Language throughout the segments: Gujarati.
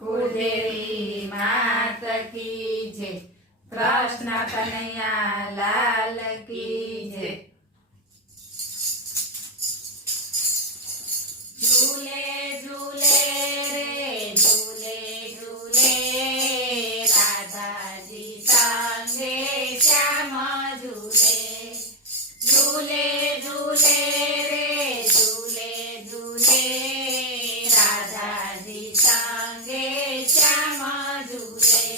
કુળદેવી માત કી જય, કૃષ્ણ કનૈયા લાલ કી જય। ઝૂલે ઝૂલે રે ઝૂલે ઝૂલે, રાધાજી સંગે શ્યામ ઝૂલે। ઝૂલે ઝૂલે રે ઝૂલે ઝૂલે, રાધાજી સંગે શ્યામ ઝૂલે।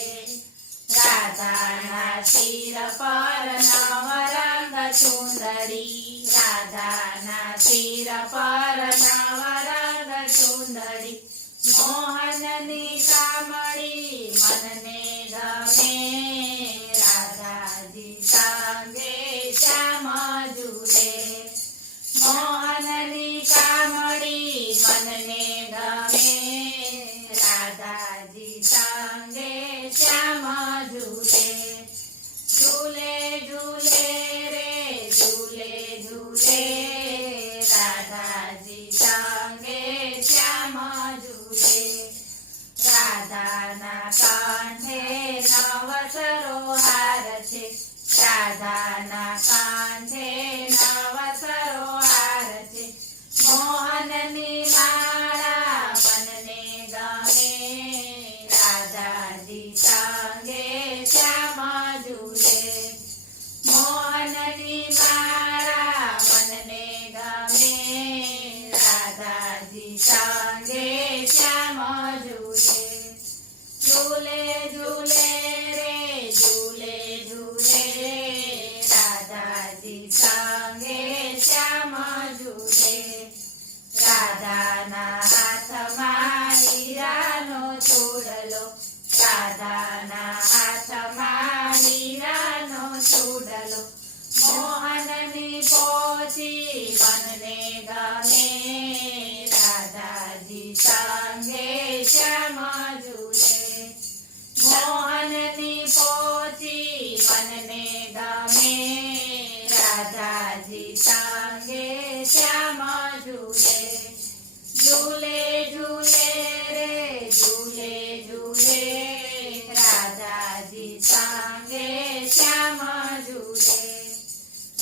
રાધાના શિર પર નવરંગ ચુંદડી, રાધાના શિર પર નવરંગ ચુંદડી, મોહનની કામળી મનને ગમે। રાધાજી સંગે શ્યામ ઝૂલે, મોહનની કામળી મનને ગમે। રાધાજી સંગે શ્યામ ઝૂલે। ઝૂલે ઝૂલે રે ઝૂલે ઝૂલે, રાધાજી સંગે શ્યામ ઝૂલે। રાધાના કાંઠે નવ સરોહાર છે, રાધાના કાંઠે નવ સરોહાર છે, મોહનની માળા મનને ગમે। રાધાજી સંગે શ્યામ ઝૂલે, મોહનની માળા મનને ગમે। રાધાજી સંગે શ્યામ ઝૂલે। ઝૂલે ઝૂલે રે ઝૂલે ઝૂલે, રાધાજી સંગે શ્યામ ઝૂલે। રાધાના હાથમાં હીરાનો ચૂડલો, રાધાના હાથમાં હીરાનો ચૂડલો, મોહનની પોચી મનને ગમે। રાધાજી સંગે શ્યામ ઝૂલે, મોહનની પોચી મનને ગમે। રાધાજી સંગે શ્યામ ઝૂલે। ઝૂલે ઝૂલે રે ઝૂલે ઝૂલે, રાધાજી સંગે શ્યામ ઝૂલે।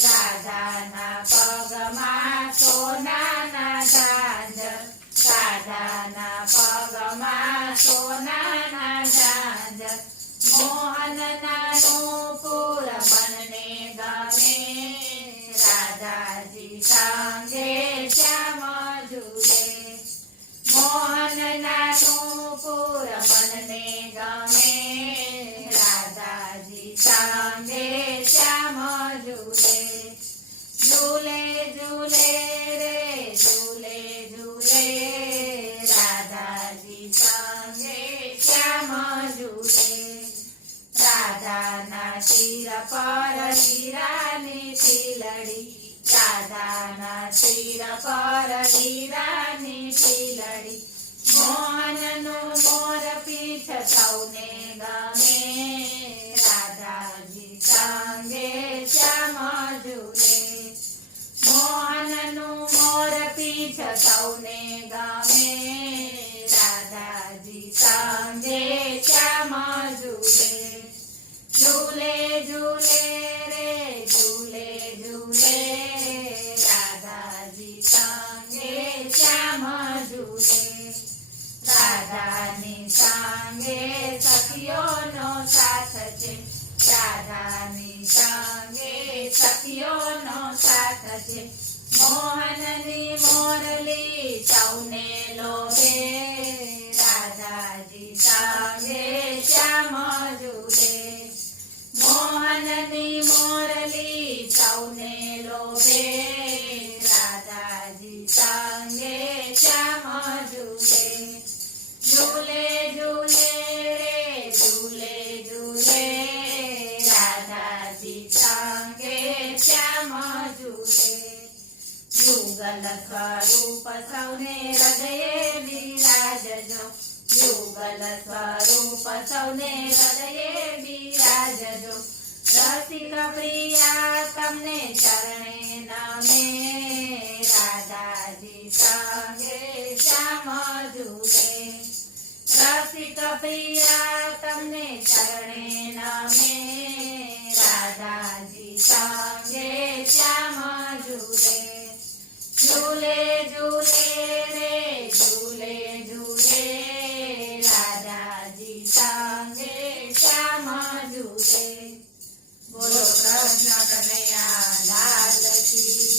રાધાના પગમાં સોનાના ઝાંઝર, રાધાના પગમાં સોનાના ઝાંઝર, મોહનના નૂપુર મનને ગમે। રાધાજી સંગે શ્યામ ઝૂલે, મોહનના નૂપુર મનને ગમે। રાધાજી સંગે શ્યામ ઝૂલે। ઝૂલે ઝૂલે રે ઝૂલે ઝૂલે, રાધાજી સંગે શ્યામ ઝૂલે। રાધાના શિર પર હીરાની શીલડી, રાધાના શિર પર હીરાની શીલડી, મોહનનું મોરપીંછ સૌને ગમે। રાધાજી સંગે શ્યામ ઝૂલે, મોહનનું મોરપીંછ સૌને ગમે। રાધાજી સંગે શ્યામ ઝૂલે। ઝૂલે ઝૂલે રે ઝૂલે ઝૂલે, રાધાજી સંગે શ્યામ ઝૂલે। રાધાની સંગે સખીઓનો સાથ છે, રાધાની સંગે સખીઓનો સાથ છે, મોહનની મોરલી સૌને લોભે। રાધાજી સંગે શ્યામ ઝૂલે, મોહનની મોરલી સૌને લોભે। રાધાજી સંગે શ્યામ ઝૂલે। ઝૂલે ઝૂલે રે ઝૂલે ઝૂલે, રાધાજી સંગે શ્યામ ઝૂલે। યુગલ સ્વરૂપ સૌને હૃદયે બિરાજજો, યુગલ સ્વરૂપ સૌને હૃદયે બિરાજજો, રસિક પ્રિયા તમને ચરણે નમે। રાધાજી સંગે શ્યામ ઝૂલે, રસિક પ્રિયા તમને ચરણે નમે રાધાજી સંગે શ્યામ ઝૂલે ઝૂલે ઝૂલે રે ઝૂલે ઝૂલે રાધાજી સંગે શ્યામ ઝૂલે બોલો કૃષ્ણ કનૈયા લાલ કી